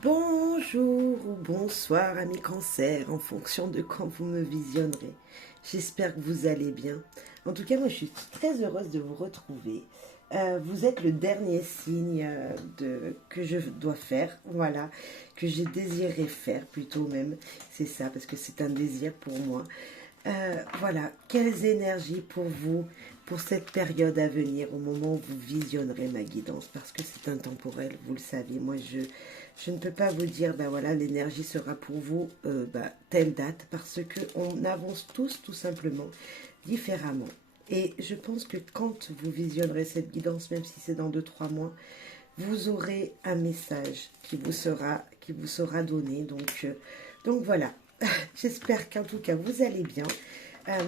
Bonjour ou bonsoir amis cancer, en fonction de quand vous me visionnerez. J'espère que vous allez bien. En tout cas, moi je suis très heureuse de vous retrouver. Vous êtes le dernier signe que je dois faire, voilà, que j'ai désiré faire plutôt même. C'est ça, parce que c'est un désir pour moi. Voilà, quelles énergies pour vous, pour cette période à venir, au moment où vous visionnerez ma guidance, parce que c'est intemporel, vous le savez. Moi, je ne peux pas vous dire, ben voilà, l'énergie sera pour vous telle date, parce que on avance tous tout simplement différemment. Et je pense que quand vous visionnerez cette guidance, même si c'est dans 2 3 mois, vous aurez un message qui vous sera donné. Donc voilà, j'espère qu'en tout cas vous allez bien.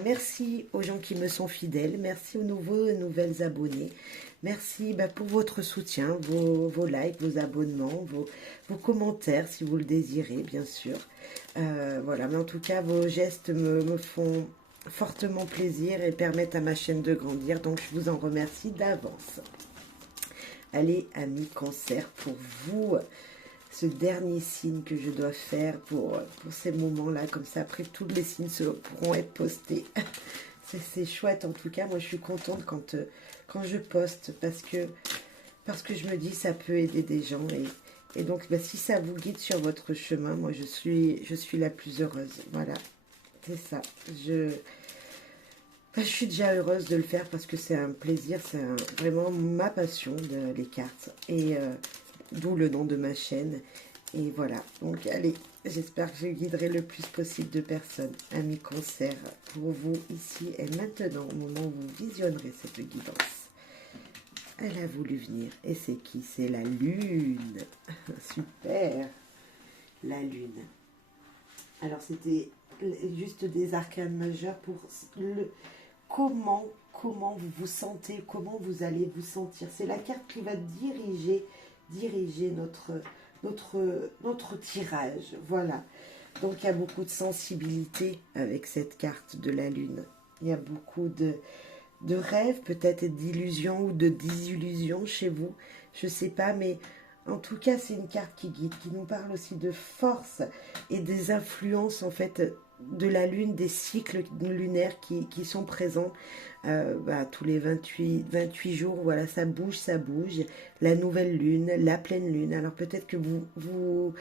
Merci aux gens qui me sont fidèles, merci aux nouveaux et nouvelles abonnés. Merci pour votre soutien, vos likes, vos abonnements, vos commentaires si vous le désirez, bien sûr. Voilà, mais en tout cas, vos gestes me font fortement plaisir et permettent à ma chaîne de grandir, donc je vous en remercie d'avance. Allez, amis cancer, pour vous, ce dernier signe que je dois faire pour ces moments-là, comme ça, après tous les signes pourront être postés. C'est chouette, en tout cas, moi je suis contente quand je poste, parce que je me dis ça peut aider des gens, et donc si ça vous guide sur votre chemin, moi je suis la plus heureuse, voilà, c'est ça. Je suis déjà heureuse de le faire parce que c'est un plaisir, c'est vraiment ma passion, les cartes. Et d'où le nom de ma chaîne. Et voilà, donc allez, j'espère que je guiderai le plus possible de personnes. Amis cancer, pour vous ici et maintenant, au moment où vous visionnerez cette guidance. Elle a voulu venir. Et c'est qui? C'est la lune. Super. La lune. Alors c'était juste des arcanes majeurs pour comment vous vous sentez, comment vous allez vous sentir. C'est la carte qui va diriger notre tirage. Voilà. Donc il y a beaucoup de sensibilité avec cette carte de la lune. Il y a beaucoup de rêves, peut-être d'illusions ou de désillusions chez vous. Je ne sais pas, mais en tout cas, c'est une carte qui guide, qui nous parle aussi de force et des influences, en fait, de la lune, des cycles lunaires qui sont présents tous les 28 jours. Voilà, ça bouge, ça bouge. La nouvelle lune, la pleine lune. Alors peut-être que vous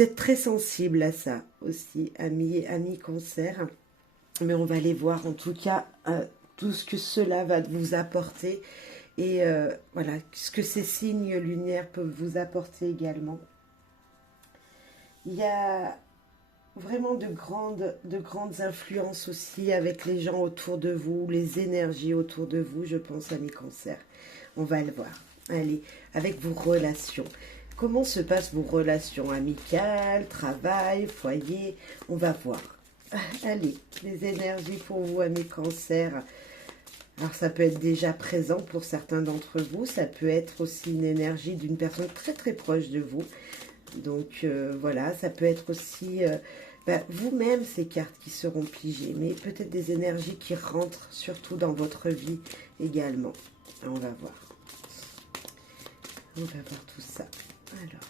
êtes très sensible à ça aussi, amis cancer. Mais on va aller voir en tout cas tout ce que cela va vous apporter. Et voilà, ce que ces signes lunaires peuvent vous apporter également. Il y a vraiment de grandes influences aussi avec les gens autour de vous, les énergies autour de vous, je pense, amis cancer. On va le voir. Allez, avec vos relations. Comment se passent vos relations amicales, travail, foyer? On va voir. Allez, les énergies pour vous, amis cancer. Alors ça peut être déjà présent pour certains d'entre vous, ça peut être aussi une énergie d'une personne très très proche de vous. Donc voilà, ça peut être aussi vous-même ces cartes qui seront pigées, mais peut-être des énergies qui rentrent surtout dans votre vie également. On va voir. On va voir tout ça. Alors,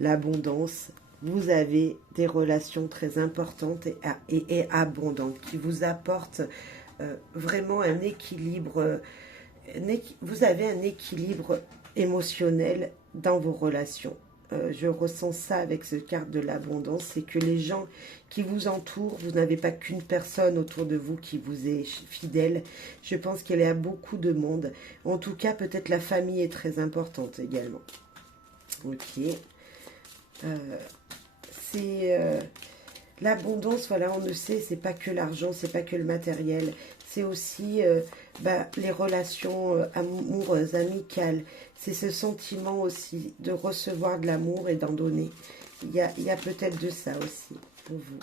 l'abondance. Vous avez des relations très importantes et abondantes qui vous apportent vraiment un équilibre. Vous avez un équilibre émotionnel dans vos relations. Je ressens ça avec cette carte de l'abondance, c'est que les gens qui vous entourent, vous n'avez pas qu'une personne autour de vous qui vous est fidèle. Je pense qu'il y a beaucoup de monde. En tout cas, peut-être la famille est très importante également. Ok. C'est l'abondance, voilà, on le sait, c'est pas que l'argent, c'est pas que le matériel, c'est aussi les relations amoureuses, amicales. C'est ce sentiment aussi de recevoir de l'amour et d'en donner. Il y a peut-être de ça aussi pour vous.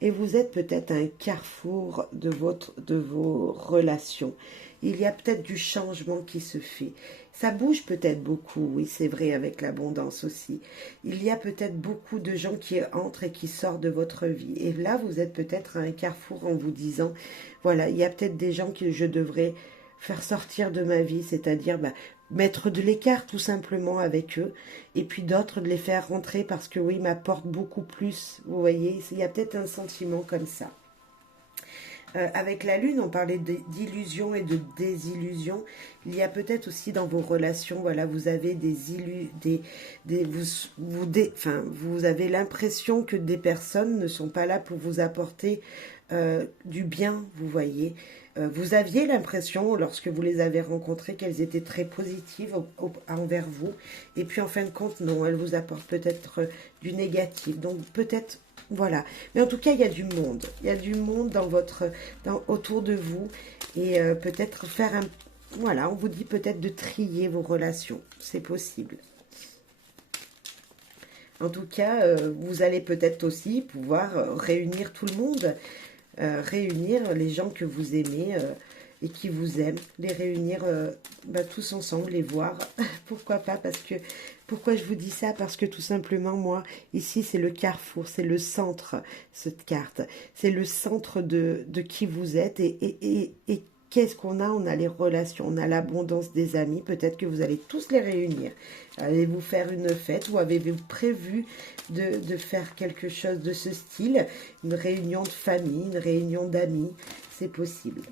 Et vous êtes peut-être à un carrefour de vos relations. Il y a peut-être du changement qui se fait. Ça bouge peut-être beaucoup, oui, c'est vrai, avec l'abondance aussi. Il y a peut-être beaucoup de gens qui entrent et qui sortent de votre vie. Et là, vous êtes peut-être à un carrefour en vous disant, voilà, il y a peut-être des gens que je devrais faire sortir de ma vie, c'est-à-dire mettre de l'écart tout simplement avec eux, et puis d'autres de les faire rentrer parce que oui, m'apportent beaucoup plus, vous voyez, il y a peut-être un sentiment comme ça. Avec la lune, on parlait d'illusions et de désillusions. Il y a peut-être aussi dans vos relations, voilà, vous avez vous avez l'impression que des personnes ne sont pas là pour vous apporter du bien, vous voyez. Vous aviez l'impression, lorsque vous les avez rencontrées, qu'elles étaient très positives envers vous. Et puis, en fin de compte, non, elles vous apportent peut-être du négatif. Donc, peut-être, voilà. Mais en tout cas, il y a du monde. Il y a du monde autour de vous. Et peut-être faire un... Voilà, on vous dit peut-être de trier vos relations. C'est possible. En tout cas, vous allez peut-être aussi pouvoir réunir tout le monde. Réunir les gens que vous aimez et qui vous aiment, les réunir tous ensemble, les voir, pourquoi pas, pourquoi je vous dis ça, parce que tout simplement, moi, ici, c'est le carrefour, c'est le centre, cette carte, c'est le centre de qui vous êtes, et qu'est-ce qu'on a? On a les relations, on a l'abondance des amis, peut-être que vous allez tous les réunir. Allez-vous faire une fête ou avez-vous prévu de faire quelque chose de ce style? Une réunion de famille, une réunion d'amis, c'est possible.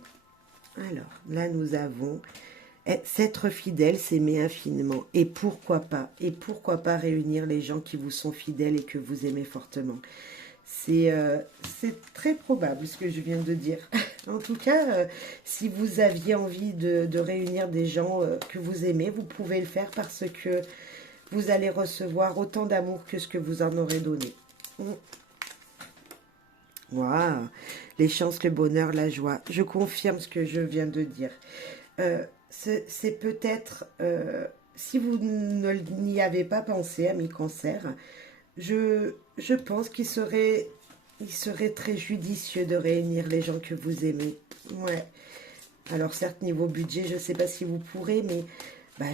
Alors, là nous avons s'être fidèle, s'aimer infiniment. Et pourquoi pas? Et pourquoi pas réunir les gens qui vous sont fidèles et que vous aimez fortement? C'est très probable ce que je viens de dire. En tout cas, si vous aviez envie de réunir des gens que vous aimez, vous pouvez le faire parce que vous allez recevoir autant d'amour que ce que vous en aurez donné. Waouh, les chances, le bonheur, la joie. Je confirme ce que je viens de dire. C'est peut-être, si vous n'y avez pas pensé, ami Cancer, je pense qu'il serait très judicieux de réunir les gens que vous aimez. Ouais. Alors certes, niveau budget, je ne sais pas si vous pourrez, mais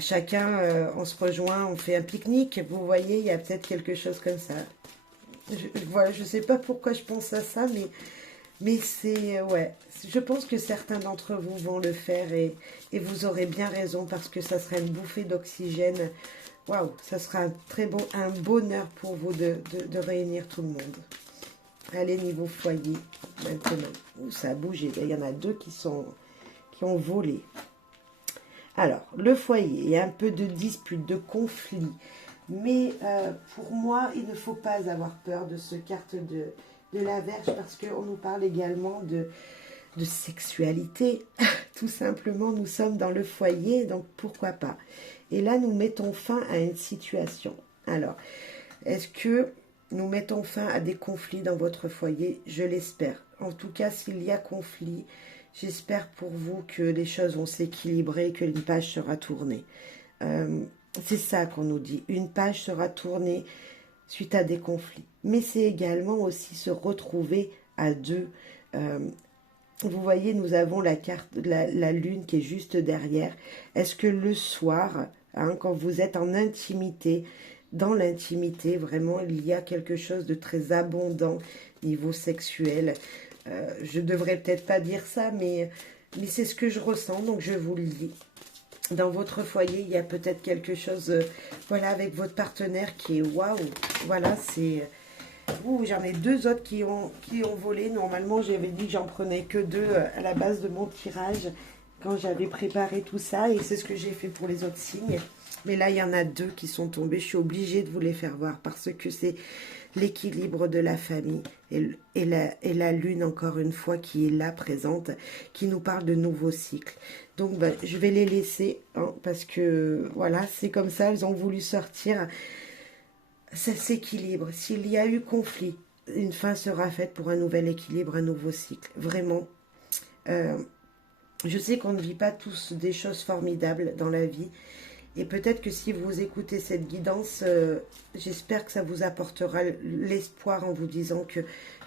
chacun, on se rejoint, on fait un pique-nique. Vous voyez, il y a peut-être quelque chose comme ça. Voilà, je ne sais pas pourquoi je pense à ça, mais c'est... ouais, je pense que certains d'entre vous vont le faire et vous aurez bien raison parce que ça sera une bouffée d'oxygène. Waouh, ça sera un bonheur pour vous de réunir tout le monde. Allez, niveau foyer, maintenant. Ouh, ça a bougé. Il y en a deux qui ont volé. Alors, le foyer, il y a un peu de dispute, de conflit. Mais pour moi, il ne faut pas avoir peur de ce carte de la Vierge parce qu'on nous parle également de sexualité. Tout simplement, nous sommes dans le foyer, donc pourquoi pas. Et là, nous mettons fin à une situation. Alors, est-ce que nous mettons fin à des conflits dans votre foyer? Je l'espère. En tout cas, s'il y a conflit, j'espère pour vous que les choses vont s'équilibrer et que une page sera tournée. C'est ça qu'on nous dit. Une page sera tournée suite à des conflits. Mais c'est également aussi se retrouver à deux. Vous voyez, nous avons la carte, la lune qui est juste derrière. Est-ce que le soir, quand vous êtes en intimité, dans l'intimité, vraiment, il y a quelque chose de très abondant niveau sexuel. Je devrais peut-être pas dire ça, mais c'est ce que je ressens, donc je vous le dis. Dans votre foyer, il y a peut-être quelque chose, voilà, avec votre partenaire qui est waouh. Voilà, c'est... j'en ai deux autres qui ont volé. Normalement, j'avais dit que j'en prenais que deux à la base de mon tirage quand j'avais préparé tout ça. Et c'est ce que j'ai fait pour les autres signes. Mais là, il y en a deux qui sont tombés. Je suis obligée de vous les faire voir parce que c'est l'équilibre de la famille et la lune, encore une fois, qui est là, présente, qui nous parle de nouveaux cycles. Donc, je vais les laisser parce que, voilà, c'est comme ça. Elles ont voulu sortir. Ça s'équilibre. S'il y a eu conflit, une fin sera faite pour un nouvel équilibre, un nouveau cycle. Vraiment. Je sais qu'on ne vit pas tous des choses formidables dans la vie. Et peut-être que si vous écoutez cette guidance, j'espère que ça vous apportera l'espoir en vous disant que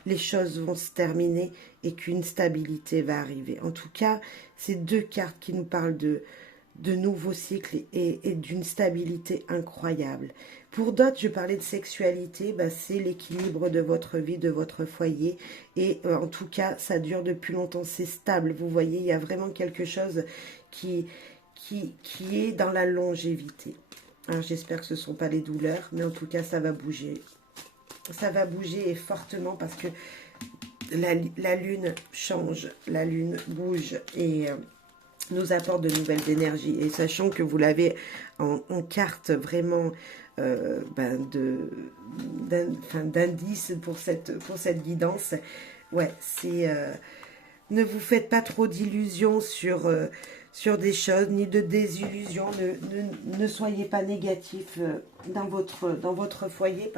les choses vont se terminer et qu'une stabilité va arriver. En tout cas, c'est deux cartes qui nous parlent de nouveaux cycles et d'une stabilité incroyable. Pour d'autres, je parlais de sexualité, c'est l'équilibre de votre vie, de votre foyer. Et en tout cas, ça dure depuis longtemps, c'est stable. Vous voyez, il y a vraiment quelque chose qui qui est dans la longévité. Alors j'espère que ce ne sont pas les douleurs, mais en tout cas ça va bouger. Ça va bouger et fortement parce que la lune change, la lune bouge et nous apporte de nouvelles énergies. Et sachant que vous l'avez en carte vraiment d'indice pour cette guidance. Ouais, c'est... ne vous faites pas trop d'illusions sur des choses, ni de désillusions. Ne soyez pas négatif dans votre foyer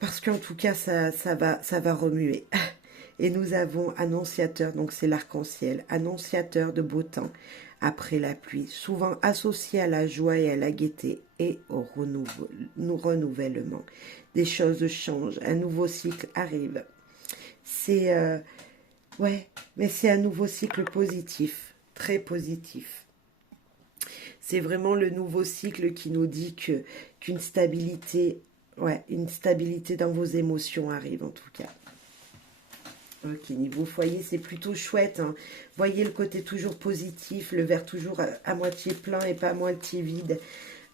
parce qu'en tout cas, ça va remuer. Et nous avons annonciateur, donc c'est l'arc-en-ciel, annonciateur de beau temps après la pluie, souvent associé à la joie et à la gaieté et au renouvellement. Des choses changent, un nouveau cycle arrive. C'est ouais, mais c'est un nouveau cycle positif, très positif. C'est vraiment le nouveau cycle qui nous dit qu'une stabilité, ouais, une stabilité dans vos émotions arrive en tout cas. Ok, niveau foyer, c'est plutôt chouette. Hein. Voyez le côté toujours positif, le verre toujours à moitié plein et pas à moitié vide.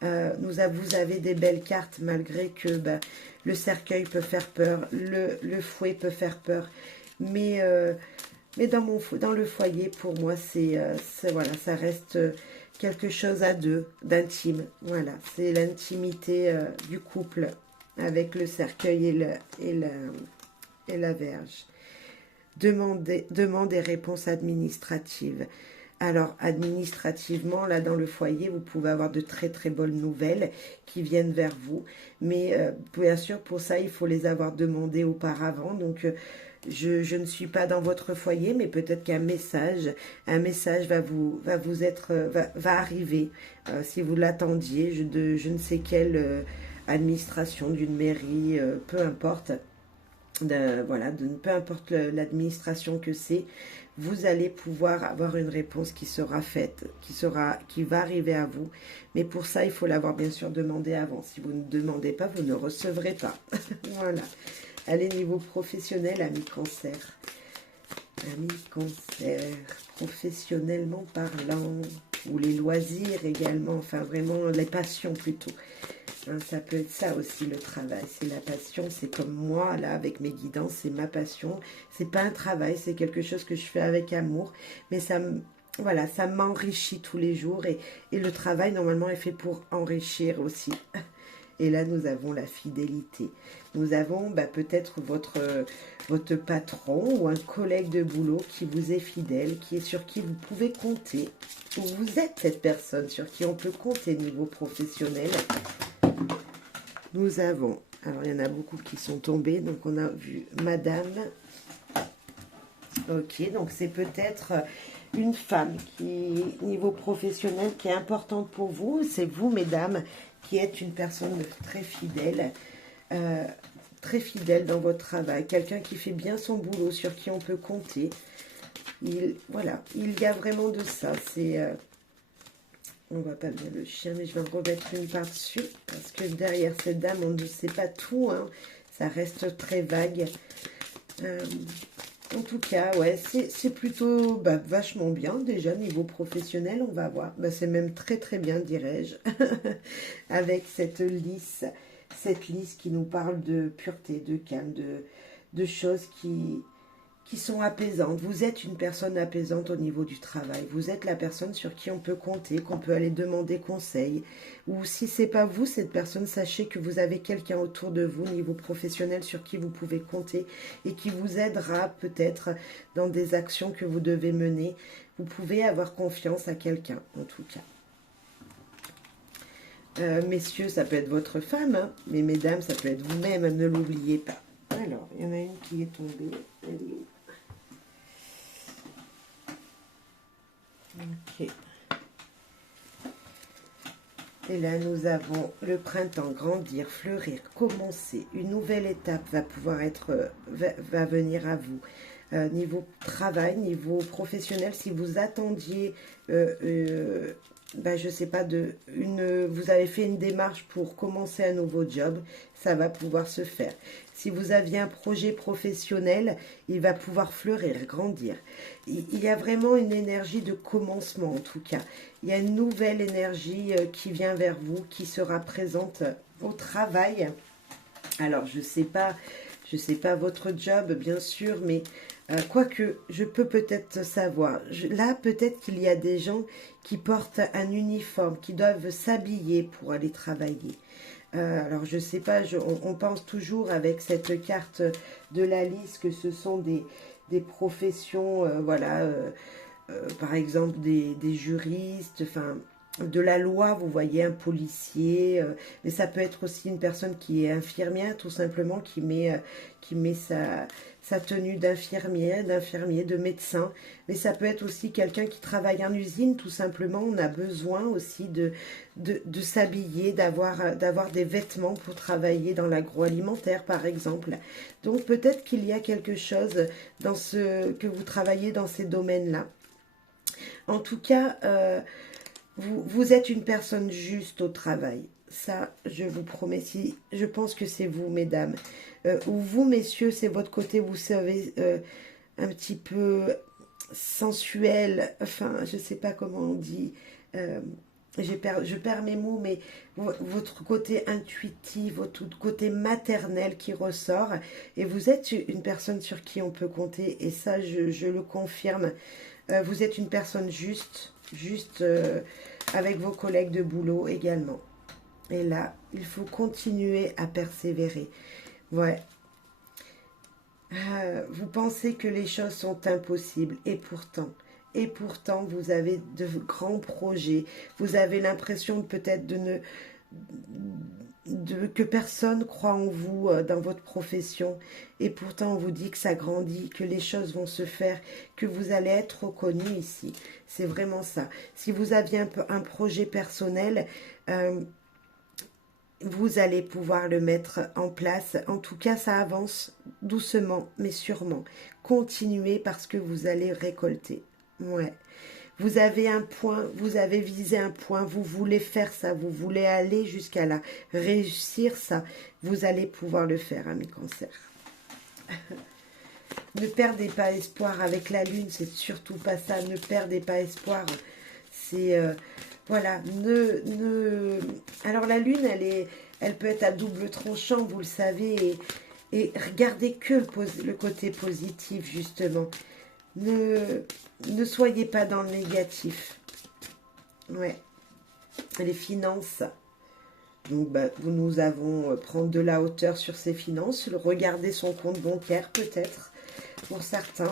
Vous avez des belles cartes malgré que le cercueil peut faire peur, le fouet peut faire peur. Mais dans le foyer, pour moi, voilà, ça reste quelque chose à deux, d'intime. Voilà, c'est l'intimité du couple avec le cercueil et la Vierge. Demande et réponse administrative. Alors, administrativement, là, dans le foyer, vous pouvez avoir de très, très bonnes nouvelles qui viennent vers vous. Mais, bien sûr, pour ça, il faut les avoir demandées auparavant. Donc, je ne suis pas dans votre foyer, mais peut-être qu'un message va arriver. Si vous l'attendiez, de je ne sais quelle administration, d'une mairie, peu importe. Peu importe l'administration que c'est, vous allez pouvoir avoir une réponse qui sera faite, qui va arriver à vous. Mais pour ça, il faut l'avoir bien sûr demandé avant. Si vous ne demandez pas, vous ne recevrez pas. Voilà. Allez, niveau professionnel, ami cancer. Ami cancer, professionnellement parlant, ou les loisirs également, enfin vraiment les passions plutôt. Ça peut être ça aussi le travail, c'est la passion, c'est comme moi là avec mes guidances, c'est ma passion, c'est pas un travail, c'est quelque chose que je fais avec amour, mais voilà, ça m'enrichit tous les jours et le travail normalement est fait pour enrichir aussi. Et là nous avons la fidélité, nous avons peut-être votre patron ou un collègue de boulot qui vous est fidèle, sur qui vous pouvez compter, ou vous êtes cette personne sur qui on peut compter niveau professionnel. Nous avons, alors il y en a beaucoup qui sont tombés, donc on a vu Madame. Ok, donc c'est peut-être une femme qui, niveau professionnel, qui est importante pour vous. C'est vous, Mesdames, qui êtes une personne très fidèle dans votre travail. Quelqu'un qui fait bien son boulot, sur qui on peut compter. Voilà, il y a vraiment de ça. On va pas bien le chien, mais je vais en remettre une par-dessus. Parce que derrière cette dame, on ne sait pas tout. Hein. Ça reste très vague. En tout cas, ouais, c'est plutôt vachement bien. Déjà, niveau professionnel, on va voir. C'est même très très bien, dirais-je. Avec cette lys qui nous parle de pureté, de calme, de choses qui sont apaisantes. Vous êtes une personne apaisante au niveau du travail. Vous êtes la personne sur qui on peut compter, qu'on peut aller demander conseil. Ou si c'est pas vous, cette personne, sachez que vous avez quelqu'un autour de vous, niveau professionnel, sur qui vous pouvez compter et qui vous aidera peut-être dans des actions que vous devez mener. Vous pouvez avoir confiance à quelqu'un, en tout cas. Messieurs, ça peut être votre femme, hein, mais mesdames, ça peut être vous-même, ne l'oubliez pas. Alors, il y en a une qui est tombée. Elle est où ? Ok. Et là, nous avons le printemps, grandir, fleurir, commencer. Une nouvelle étape va venir à vous. Niveau travail, niveau professionnel, si vous attendiez ben, je sais pas, vous avez fait une démarche pour commencer un nouveau job, ça va pouvoir se faire. Si vous aviez un projet professionnel, il va pouvoir fleurir, grandir. Il y a vraiment une énergie de commencement en tout cas. Il y a une nouvelle énergie qui vient vers vous, qui sera présente au travail. Alors, je sais pas votre job, bien sûr, mais quoique, je peux peut-être savoir. Là, peut-être qu'il y a des gens qui portent un uniforme, qui doivent s'habiller pour aller travailler. Alors, je sais pas, on pense toujours avec cette carte de la liste que ce sont des professions, voilà, par exemple des juristes, enfin de la loi, vous voyez, un policier, mais ça peut être aussi une personne qui est infirmière, tout simplement, qui met sa tenue d'infirmière, d'infirmier, de médecin, mais ça peut être aussi quelqu'un qui travaille en usine, tout simplement, on a besoin aussi de s'habiller, d'avoir des vêtements pour travailler dans l'agroalimentaire, par exemple. Donc peut-être qu'il y a quelque chose dans que vous travaillez dans ces domaines-là. En tout cas, vous êtes une personne juste au travail. Ça, je vous promets. Si, je pense que c'est vous, mesdames. Ou vous, messieurs, c'est votre côté, vous savez, un petit peu sensuel. Enfin, je ne sais pas comment on dit. Je perds mes mots, mais votre côté intuitif, votre côté maternel qui ressort. Et vous êtes une personne sur qui on peut compter. Et ça, je le confirme. Vous êtes une personne juste avec vos collègues de boulot également. Et là, il faut continuer à persévérer. Ouais. Vous pensez que les choses sont impossibles et pourtant, vous avez de grands projets. Vous avez l'impression peut-être que personne croit en vous dans votre profession. Et pourtant, on vous dit que ça grandit, que les choses vont se faire, que vous allez être reconnu ici. C'est vraiment ça. Si vous aviez un projet personnel, vous allez pouvoir le mettre en place. En tout cas, ça avance doucement, mais sûrement. Continuez parce que vous allez récolter. Ouais. Vous avez un point, vous avez visé un point, vous voulez faire ça, vous voulez aller jusqu'à là, réussir ça, vous allez pouvoir le faire, amis cancer. Ne perdez pas espoir avec la lune, c'est surtout pas ça, ne perdez pas espoir. C'est, voilà, Alors la lune, elle peut être à double tranchant, vous le savez, et regardez que le côté positif, justement. Ne soyez pas dans le négatif. Ouais. Les finances. Donc, nous avons prendre de la hauteur sur ses finances. Regarder son compte bancaire, peut-être, pour certains.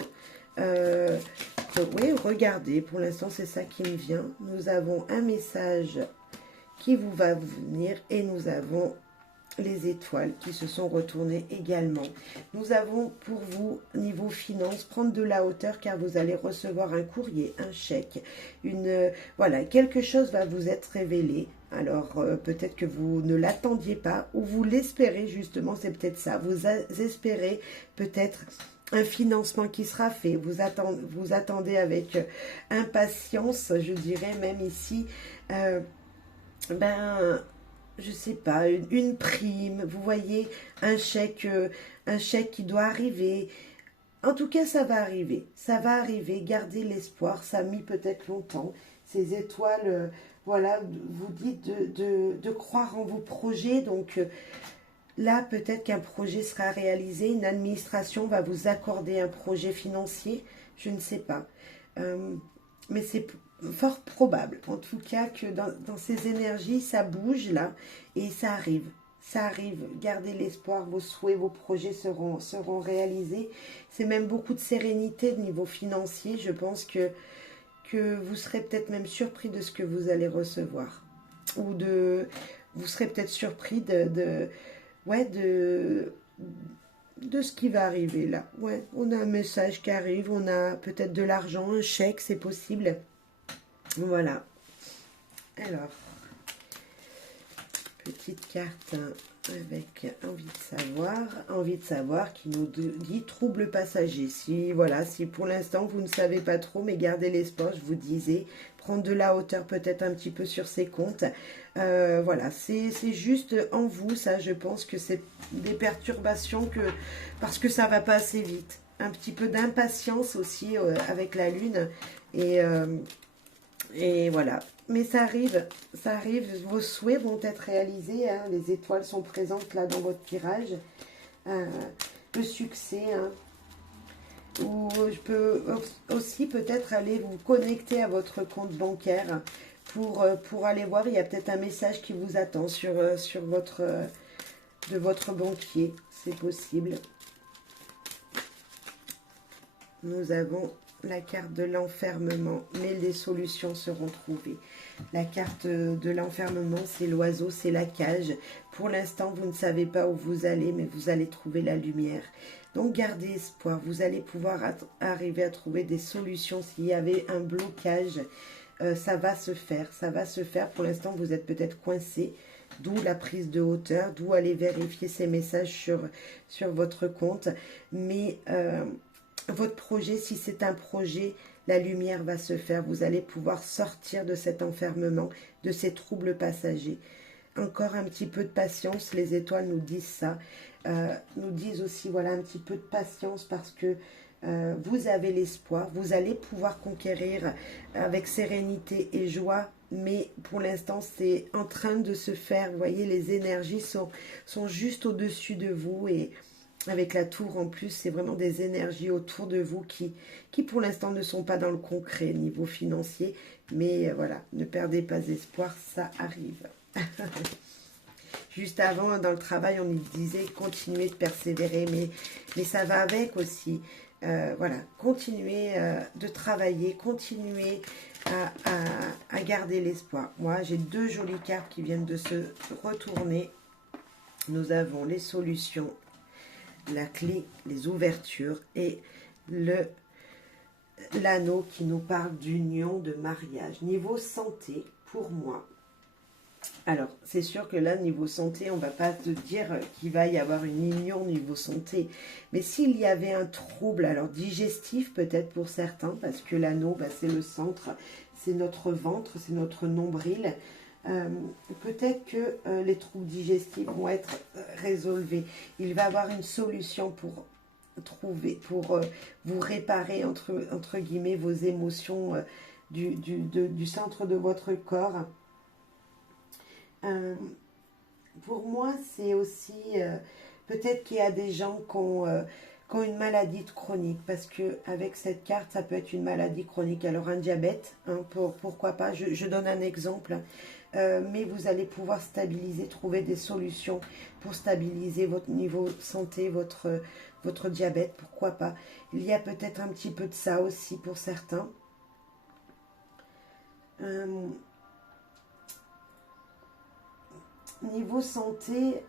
Oui, regardez. Pour l'instant, c'est ça qui me vient. Nous avons un message qui vous va venir. Et nous avons les étoiles qui se sont retournées également. Nous avons pour vous, niveau finance, prendre de la hauteur car vous allez recevoir un courrier, un chèque, voilà, quelque chose va vous être révélé. Alors, peut-être que vous ne l'attendiez pas ou vous l'espérez justement, c'est peut-être ça. Vous espérez peut-être un financement qui sera fait. Vous attendez avec impatience, je dirais même ici, je sais pas, une prime, vous voyez, un chèque qui doit arriver. En tout cas, ça va arriver, gardez l'espoir, ça a mis peut-être longtemps. Ces étoiles, voilà, vous dites de croire en vos projets, donc là, peut-être qu'un projet sera réalisé, une administration va vous accorder un projet financier, je ne sais pas. Mais c'est fort probable, en tout cas, que dans ces énergies, ça bouge là, et ça arrive. Ça arrive, gardez l'espoir, vos souhaits, vos projets seront réalisés. C'est même beaucoup de sérénité de niveau financier. Je pense que vous serez peut-être même surpris de ce que vous allez recevoir. Ou vous serez peut-être surpris de ce qui va arriver là. Ouais, on a un message qui arrive, on a peut-être de l'argent, un chèque, c'est possible. Voilà. Alors, petite carte avec envie de savoir qui nous dit trouble passager. Si pour l'instant vous ne savez pas trop, mais gardez l'espoir, je vous disais, prendre de la hauteur peut-être un petit peu sur ses comptes. Voilà, c'est juste en vous, ça, je pense que c'est des perturbations parce que ça va pas assez vite. Un petit peu d'impatience aussi avec la lune. Et voilà. Mais ça arrive, vos souhaits vont être réalisés, hein. Les étoiles sont présentes là dans votre tirage. Le succès, hein. Ou je peux aussi peut-être aller vous connecter à votre compte bancaire pour aller voir, il y a peut-être un message qui vous attend de votre banquier, c'est possible. Nous avons la carte de l'enfermement, mais les solutions seront trouvées. La carte de l'enfermement, c'est l'oiseau, c'est la cage. Pour l'instant, vous ne savez pas où vous allez, mais vous allez trouver la lumière. Donc, gardez espoir. Vous allez pouvoir arriver à trouver des solutions. S'il y avait un blocage, ça va se faire. Ça va se faire. Pour l'instant, vous êtes peut-être coincé. D'où la prise de hauteur, d'où aller vérifier ces messages sur votre compte. Mais votre projet, si c'est un projet, la lumière va se faire. Vous allez pouvoir sortir de cet enfermement, de ces troubles passagers. Encore un petit peu de patience, les étoiles nous disent ça. Nous disent aussi, voilà, un petit peu de patience parce que vous avez l'espoir. Vous allez pouvoir conquérir avec sérénité et joie. Mais pour l'instant, c'est en train de se faire. Vous voyez, les énergies sont juste au-dessus de vous et avec la tour en plus, c'est vraiment des énergies autour de vous qui pour l'instant ne sont pas dans le concret niveau financier. Mais voilà, ne perdez pas espoir, ça arrive. Juste avant, dans le travail, on nous disait continuez de persévérer, mais ça va avec aussi. Voilà, continuez de travailler, continuez à garder l'espoir. Moi, j'ai deux jolies cartes qui viennent de se retourner. Nous avons les solutions, la clé, les ouvertures et l'anneau qui nous parle d'union, de mariage. Niveau santé, pour moi, alors c'est sûr que là, niveau santé, on ne va pas te dire qu'il va y avoir une union niveau santé. Mais s'il y avait un trouble, alors digestif peut-être pour certains, parce que l'anneau, bah, c'est le centre, c'est notre ventre, c'est notre nombril. Peut-être que les troubles digestifs vont être résolvés. Il va y avoir une solution pour vous réparer entre guillemets vos émotions du centre de votre corps. Pour moi, c'est aussi peut-être qu'il y a des gens qui ont une maladie chronique, parce que avec cette carte, ça peut être une maladie chronique. Alors un diabète, hein, pourquoi pas, je donne un exemple. Mais vous allez pouvoir stabiliser, trouver des solutions pour stabiliser votre niveau de santé, votre diabète, pourquoi pas. Il y a peut-être un petit peu de ça aussi pour certains. Niveau santé,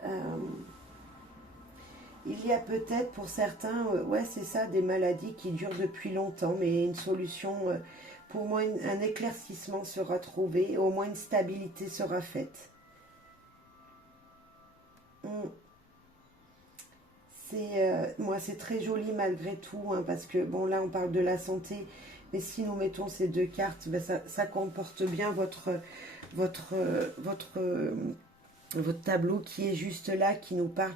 il y a peut-être pour certains, ouais c'est ça, des maladies qui durent depuis longtemps, mais une solution... pour moi, un éclaircissement sera trouvé, et au moins une stabilité sera faite. Moi, c'est très joli malgré tout, hein, parce que, bon, là, on parle de la santé, mais si nous mettons ces deux cartes, ben, ça comporte bien votre tableau qui est juste là, qui nous parle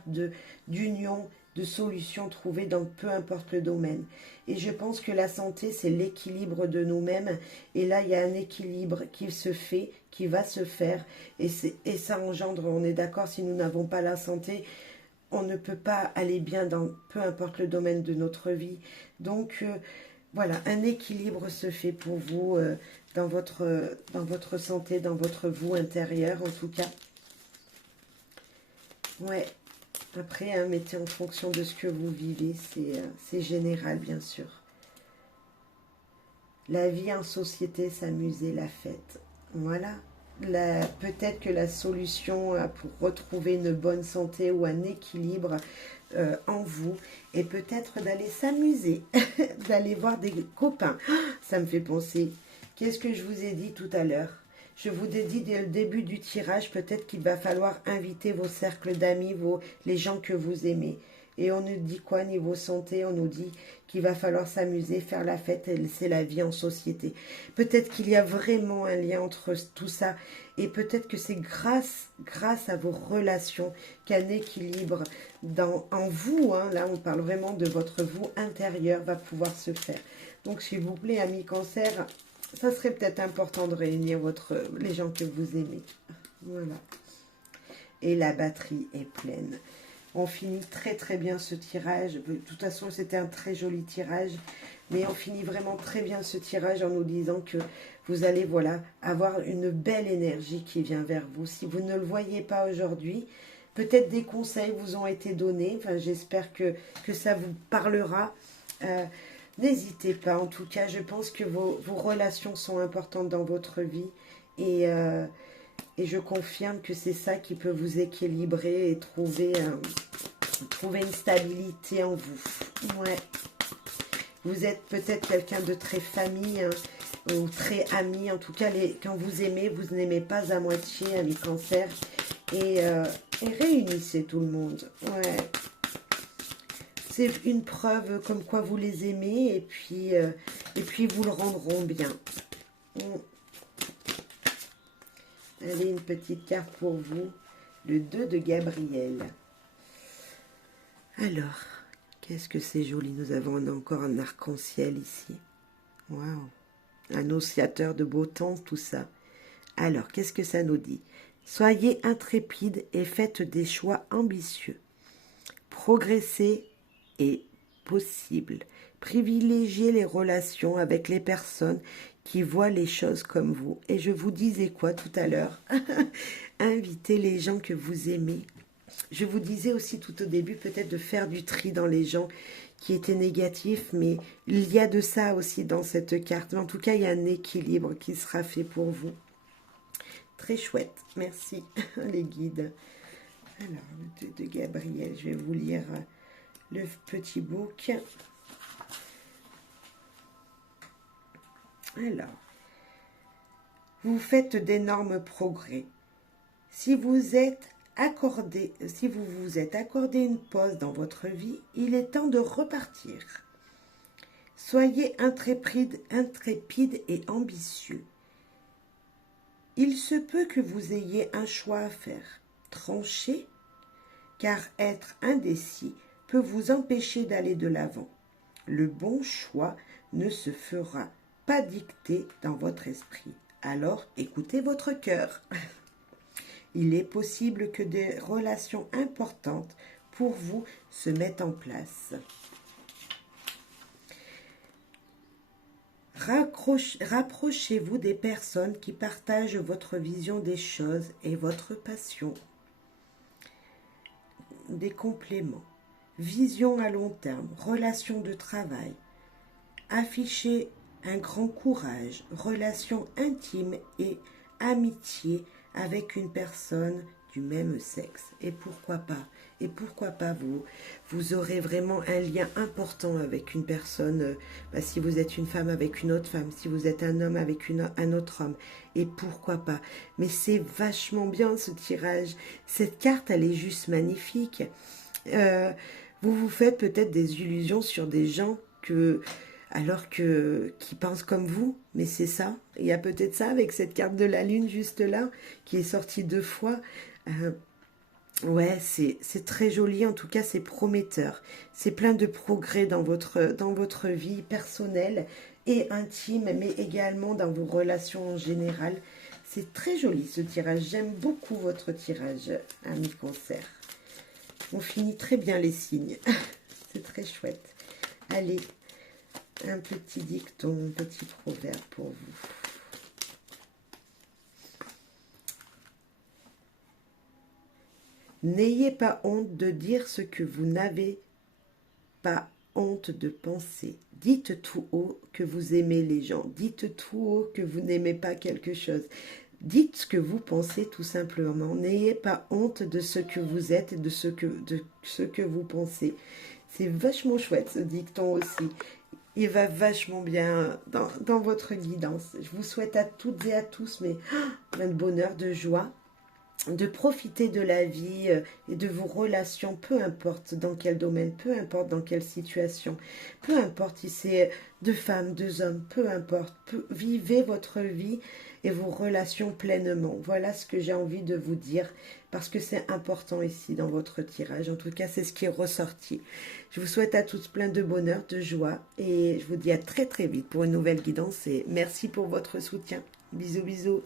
d'union, de solutions trouvées dans peu importe le domaine. Et je pense que la santé, c'est l'équilibre de nous-mêmes. Et là, il y a un équilibre qui se fait, qui va se faire. Et ça engendre, on est d'accord, si nous n'avons pas la santé, on ne peut pas aller bien dans peu importe le domaine de notre vie. Donc, voilà, un équilibre se fait pour vous dans votre santé, dans votre vous intérieur en tout cas. Ouais, après, hein, mettez en fonction de ce que vous vivez, c'est général bien sûr. La vie en société, s'amuser, la fête. Voilà. Peut-être que la solution pour retrouver une bonne santé ou un équilibre en vous est peut-être d'aller s'amuser, d'aller voir des copains. Ça me fait penser. Qu'est-ce que je vous ai dit tout à l'heure? Je vous ai dit dès le début du tirage, peut-être qu'il va falloir inviter vos cercles d'amis, les gens que vous aimez. Et on nous dit quoi niveau santé? On nous dit qu'il va falloir s'amuser, faire la fête, c'est la vie en société. Peut-être qu'il y a vraiment un lien entre tout ça. Et peut-être que c'est grâce à vos relations qu'un équilibre en vous, hein, là on parle vraiment de votre vous intérieur, va pouvoir se faire. Donc s'il vous plaît, amis cancer, ça serait peut-être important de réunir les gens que vous aimez. Voilà. Et la batterie est pleine. On finit très très bien ce tirage. De toute façon, c'était un très joli tirage. Mais on finit vraiment très bien ce tirage en nous disant que vous allez, voilà, avoir une belle énergie qui vient vers vous. Si vous ne le voyez pas aujourd'hui, peut-être des conseils vous ont été donnés. Enfin, j'espère que ça vous parlera. N'hésitez pas. En tout cas, je pense que vos relations sont importantes dans votre vie. Et je confirme que c'est ça qui peut vous équilibrer et trouver une stabilité en vous. Ouais. Vous êtes peut-être quelqu'un de très famille, hein, ou très ami. En tout cas, quand vous aimez, vous n'aimez pas à moitié, amis cancer. Et réunissez tout le monde. Ouais. C'est une preuve comme quoi vous les aimez. Et puis vous le rendront bien. Allez, une petite carte pour vous. Le 2 de Gabriel. Alors, qu'est-ce que c'est joli. Nous avons encore un arc-en-ciel ici. Waouh. Un oscillateur de beau temps, tout ça. Alors, qu'est-ce que ça nous dit? Soyez intrépides et faites des choix ambitieux. Progresser est possible. Privilégiez les relations avec les personnes qui voient les choses comme vous. Et je vous disais quoi tout à l'heure? Invitez les gens que vous aimez. Je vous disais aussi tout au début peut-être de faire du tri dans les gens qui étaient négatifs, mais il y a de ça aussi dans cette carte. En tout cas, il y a un équilibre qui sera fait pour vous. Très chouette, merci les guides. Alors, le 2 de Gabriel, je vais vous lire le petit book. Alors, vous faites d'énormes progrès. Si vous vous êtes accordé une pause dans votre vie, il est temps de repartir. Soyez intrépide et ambitieux. Il se peut que vous ayez un choix à faire. Tranchez, car être indécis peut vous empêcher d'aller de l'avant. Le bon choix ne se fera pas dicter dans votre esprit. Alors, écoutez votre cœur. Il est possible que des relations importantes pour vous se mettent en place. Rapprochez-vous des personnes qui partagent votre vision des choses et votre passion. Des compléments. Vision à long terme, relations de travail. Affichez un grand courage, relations intimes et amitié avec une personne du même sexe. Et pourquoi pas vous aurez vraiment un lien important avec une personne, si vous êtes une femme avec une autre femme, si vous êtes un homme avec un autre homme, et pourquoi pas. Mais c'est vachement bien ce tirage. Cette carte, elle est juste magnifique. Vous vous faites peut-être des illusions sur des gens qui pensent comme vous, mais c'est ça. Il y a peut-être ça avec cette carte de la lune juste là, qui est sortie 2 fois. Ouais, c'est très joli, en tout cas c'est prometteur. C'est plein de progrès dans votre vie personnelle et intime, mais également dans vos relations en général. C'est très joli ce tirage, j'aime beaucoup votre tirage, ami cancer. On finit très bien les signes, c'est très chouette. Allez, un petit dicton, un petit proverbe pour vous. N'ayez pas honte de dire ce que vous n'avez pas honte de penser. Dites tout haut que vous aimez les gens. Dites tout haut que vous n'aimez pas quelque chose. Dites ce que vous pensez tout simplement. N'ayez pas honte de ce que vous êtes et de ce que vous pensez. C'est vachement chouette ce dicton aussi. Il va vachement bien dans votre guidance. Je vous souhaite à toutes et à tous plein de bonheur, de joie. de profiter de la vie et de vos relations, peu importe dans quel domaine, peu importe dans quelle situation, peu importe si c'est deux femmes, deux hommes, peu importe, vivez votre vie et vos relations pleinement. Voilà ce que j'ai envie de vous dire parce que c'est important ici dans votre tirage. En tout cas, c'est ce qui est ressorti. Je vous souhaite à tous plein de bonheur, de joie et je vous dis à très très vite pour une nouvelle guidance et merci pour votre soutien. Bisous, bisous.